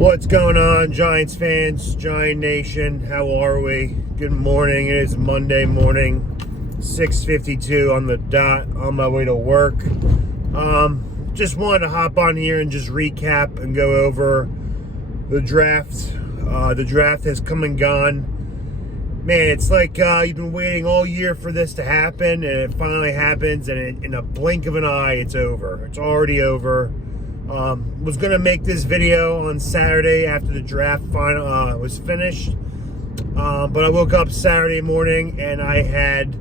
What's going on, Giants fans, Giant Nation? How are we? Good morning. It is Monday morning, 6:52 on the dot, on my way to work. Just wanted to hop on here and just recap and go over the draft. The draft has come and gone. Man, it's like you've been waiting all year for this to happen, and it finally happens, and in a blink of an eye, it's over. It's already over. Was going to make this video on Saturday after the draft was finished, but I woke up Saturday morning and I had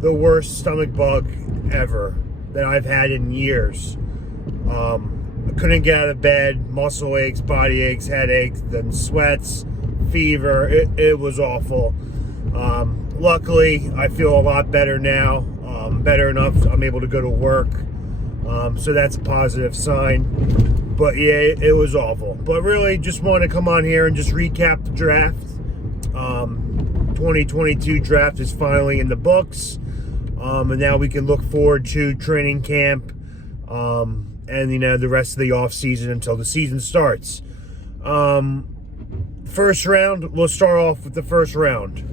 the worst stomach bug ever that I've had in years. I couldn't get out of bed, muscle aches, body aches, headaches, then sweats, fever. It was awful. Luckily, I feel a lot better now, better enough I'm able to go to work. So that's a positive sign. But yeah, it was awful. But really, just want to come on here and just recap the draft. 2022 draft is finally in the books. And now we can look forward to training camp. And, the rest of the offseason until the season starts. First round, we'll start off with the first round.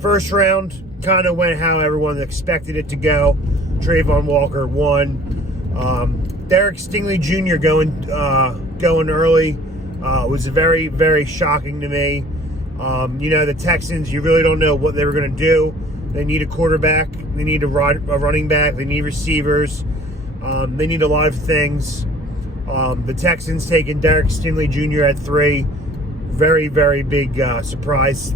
First round kind of went how everyone expected it to go. Trayvon Walker won. Derek Stingley Jr. going early was very, very shocking to me. The Texans, you really don't know what they were going to do. They need a quarterback. They need a running back. They need receivers. They need a lot of things. The Texans taking Derek Stingley Jr. at 3. Very, very big surprise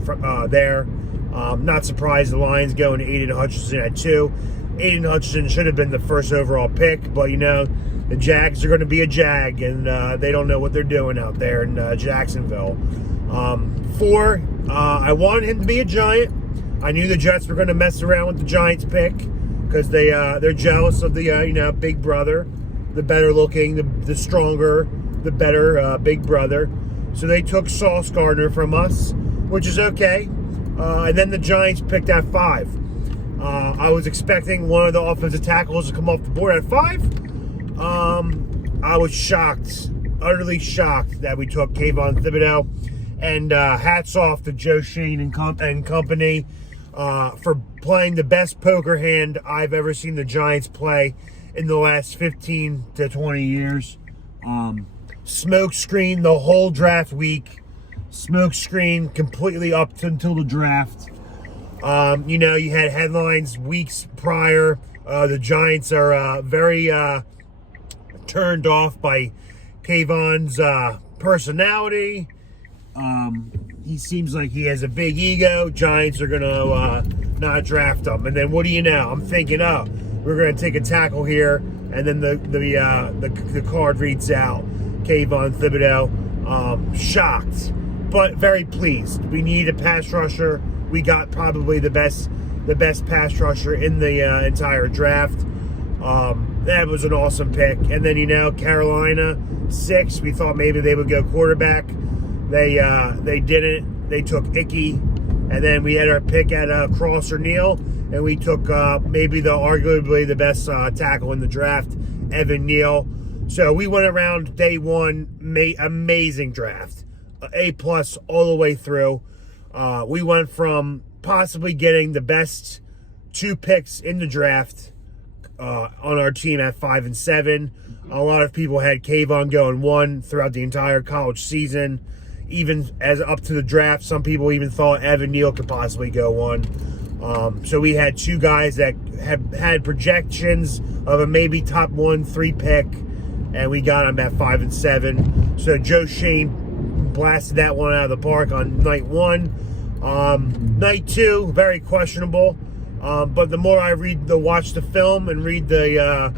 there. Not surprised the Lions going Aiden Hutchinson at 2. Aiden Hutchinson should have been the first overall pick, but the Jags are going to be a Jag, and they don't know what they're doing out there in Jacksonville. 4, I wanted him to be a Giant. I knew the Jets were going to mess around with the Giants pick because they're jealous of the big brother, the better looking, the stronger, the better big brother. So they took Sauce Gardner from us, which is okay. And then the Giants picked at 5. I was expecting one of the offensive tackles to come off the board at 5. I was shocked, utterly shocked that we took Kayvon Thibodeau. And hats off to Joe Shane and company for playing the best poker hand I've ever seen the Giants play in the last 15 to 20 years. Smoke screen the whole draft week. Smoke screen completely up until the draft. You had headlines weeks prior. The Giants are very turned off by Kayvon's personality. He seems like he has a big ego. Giants are going to not draft him. And then what do you know? I'm thinking, we're going to take a tackle here. And then the card reads out. Kayvon Thibodeau. Shocked, but very pleased. We need a pass rusher. We got probably the best pass rusher in the entire draft. That was an awesome pick. And then Carolina 6. We thought maybe they would go quarterback. They didn't. They took Icky, and then we had our pick at Cross or Neal, and we took maybe arguably the best tackle in the draft, Evan Neal. So we went around day one, amazing draft, A+ all the way through. We went from possibly getting the best 2 picks in the draft on our team at 5 and 7. A lot of people had Kayvon going 1 throughout the entire college season. Even as up to the draft, some people even thought Evan Neal could possibly go 1. So we had 2 guys that had projections of a maybe top 1-3 pick, and we got them at 5 and 7. So Joe Shane blasted that one out of the park on night 1. Night 2, very questionable. But the more I watch the film and read the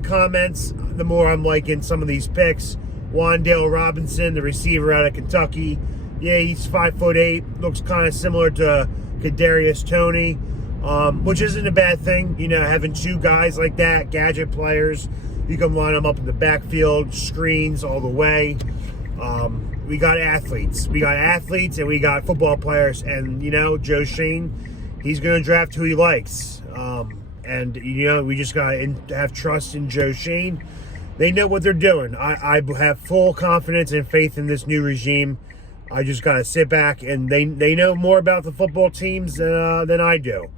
comments, the more I'm liking some of these picks. Wan'Dale Robinson, the receiver out of Kentucky. Yeah, he's 5'8", looks kind of similar to Kadarius Toney, which isn't a bad thing. Having 2 guys like that, gadget players, you can line them up in the backfield, screens all the way. We got athletes. And we got football players. And, Joe Shane, he's going to draft who he likes. And, we just got to have trust in Joe Shane. they know what they're doing. I have full confidence and faith in this new regime. I just got to sit back, and they know more about the football teams than I do.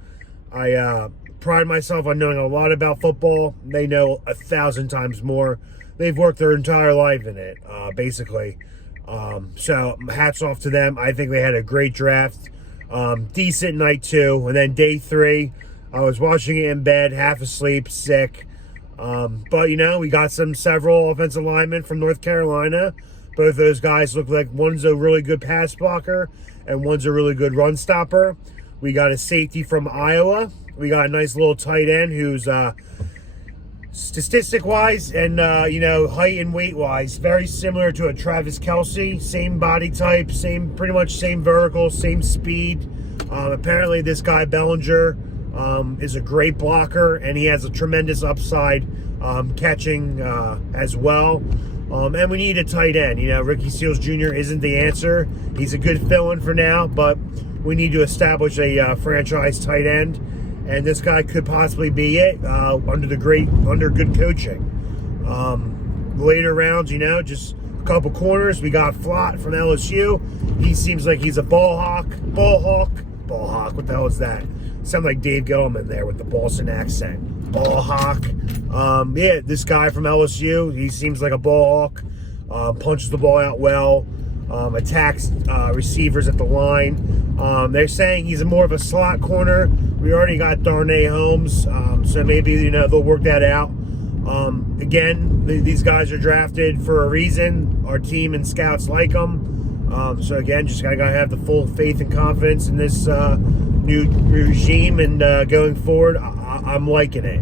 I pride myself on knowing a lot about football. They know 1,000 times more. They've worked their entire life in it, basically. So hats off to them. I think they had a great draft. Decent night 2, and then day 3, I was watching it in bed, half asleep, sick. But, we got several offensive linemen from North Carolina. Both those guys look like one's a really good pass blocker and one's a really good run stopper. We got a safety from Iowa. We got a nice little tight end who's statistic-wise and, height and weight-wise very similar to a Travis Kelce. Same body type, pretty much same vertical, same speed. Apparently this guy Bellinger is a great blocker, and he has a tremendous upside catching as well. And we need a tight end. Ricky Seals Jr. isn't the answer. He's a good fill-in for now, but we need to establish a franchise tight end, and this guy could possibly be it under good coaching. Later rounds, just a couple corners. We got Flott from LSU. He seems like he's a ball hawk. What the hell is that? Sound like Dave Gettleman there with the Boston accent. Ball hawk. This guy from LSU, he seems like a ball hawk. Punches the ball out well. Attacks receivers at the line. They're saying he's more of a slot corner. We already got Darnay Holmes, so maybe they'll work that out. Again, these guys are drafted for a reason. Our team and scouts like them. So again, just gotta have the full faith and confidence in this new regime, and going forward, I'm liking it.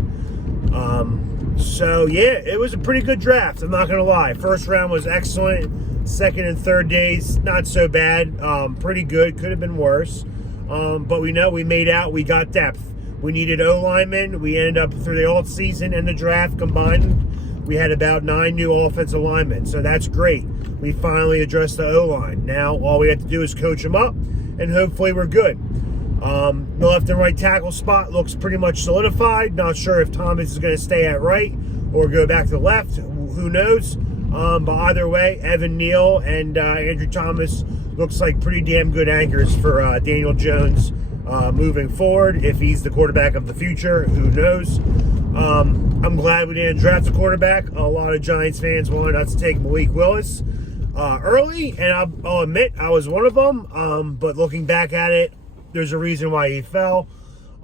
It was a pretty good draft. I'm not gonna lie. First round was excellent. Second and third days, not so bad. Pretty good. Could have been worse. But we know we made out. We got depth. We needed O-linemen. We ended up through the old season and the draft combined. We had about 9 new offensive linemen, so that's great. We finally addressed the O-line. Now all we have to do is coach them up, and hopefully we're good. The left and right tackle spot looks pretty much solidified. Not sure if Thomas is going to stay at right or go back to left. Who knows? But either way, Evan Neal and Andrew Thomas looks like pretty damn good anchors for Daniel Jones moving forward. If he's the quarterback of the future, who knows? I'm glad we didn't draft a quarterback. A lot of Giants fans wanted us to take Malik Willis early, and I'll admit I was one of them. But looking back at it, there's a reason why he fell.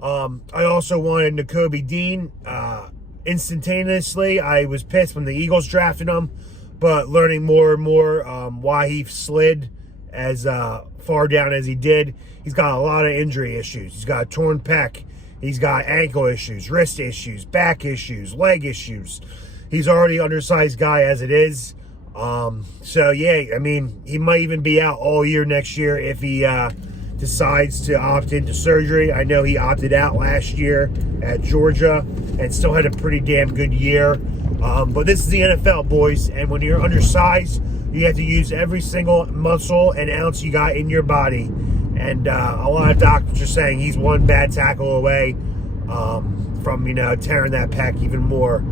I also wanted Nakobe Dean instantaneously. I was pissed when the Eagles drafted him, but learning more and more why he slid as far down as he did. He's got a lot of injury issues. He's got a torn pec. He's got ankle issues, wrist issues, back issues, leg issues. He's already an undersized guy as it is. He might even be out all year next year if he decides to opt into surgery. I know he opted out last year at Georgia and still had a pretty damn good year. But this is the NFL, boys, and when you're undersized, you have to use every single muscle and ounce you got in your body. And a lot of doctors are saying he's one bad tackle away from, tearing that pec even more.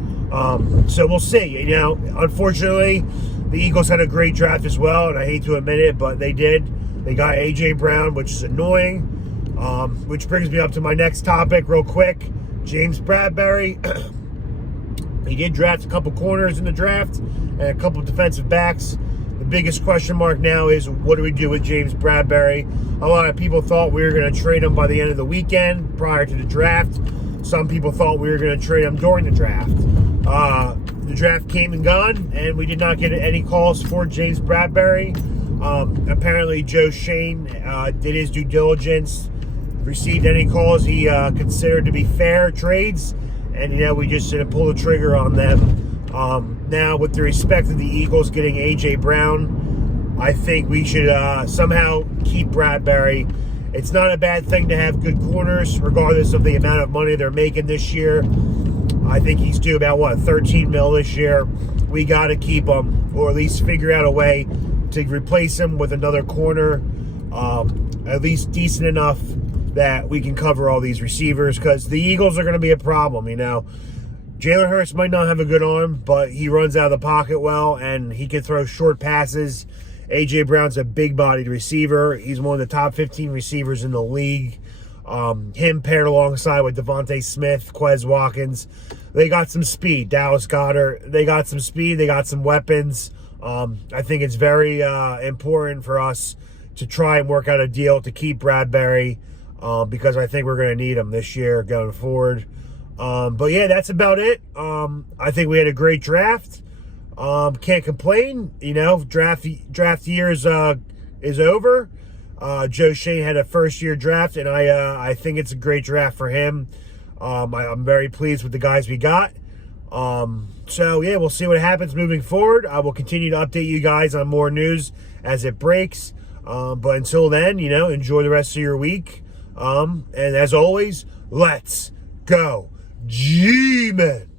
So we'll see. Unfortunately, the Eagles had a great draft as well, and I hate to admit it, but they did. They got A.J. Brown, which is annoying, which brings me up to my next topic real quick. James Bradberry. He did draft a couple corners in the draft and a couple defensive backs. The biggest question mark now is, what do we do with James Bradberry? A lot of people thought we were going to trade him by the end of the weekend prior to the draft. Some people thought we were going to trade him during the draft. The draft came and gone, and we did not get any calls for James Bradberry. Apparently, Joe Shane did his due diligence, received any calls he considered to be fair trades, and, we just didn't pull the trigger on them. Now, with the respect of the Eagles getting A.J. Brown, I think we should somehow keep Bradberry. It's not a bad thing to have good corners, regardless of the amount of money they're making this year. I think he's due about, $13 million this year. We got to keep him, or at least figure out a way to replace him with another corner, at least decent enough that we can cover all these receivers, because the Eagles are going to be a problem, Jalen Hurts might not have a good arm, but he runs out of the pocket well, and he can throw short passes. A.J. Brown's a big-bodied receiver. He's one of the top 15 receivers in the league. Him paired alongside with Devontae Smith, Quez Watkins. They got some speed. Dallas Goedert. They got some speed. They got some weapons. I think it's very important for us to try and work out a deal to keep Bradberry because I think we're going to need him this year going forward. But yeah, that's about it. I think we had a great draft. Can't complain. You know, draft year is over. Joe Shane had a first-year draft, and I think it's a great draft for him. I'm very pleased with the guys we got. So, yeah, we'll see what happens moving forward. I will continue to update you guys on more news as it breaks. But until then, you know, enjoy the rest of your week. And as always, let's go G-Men!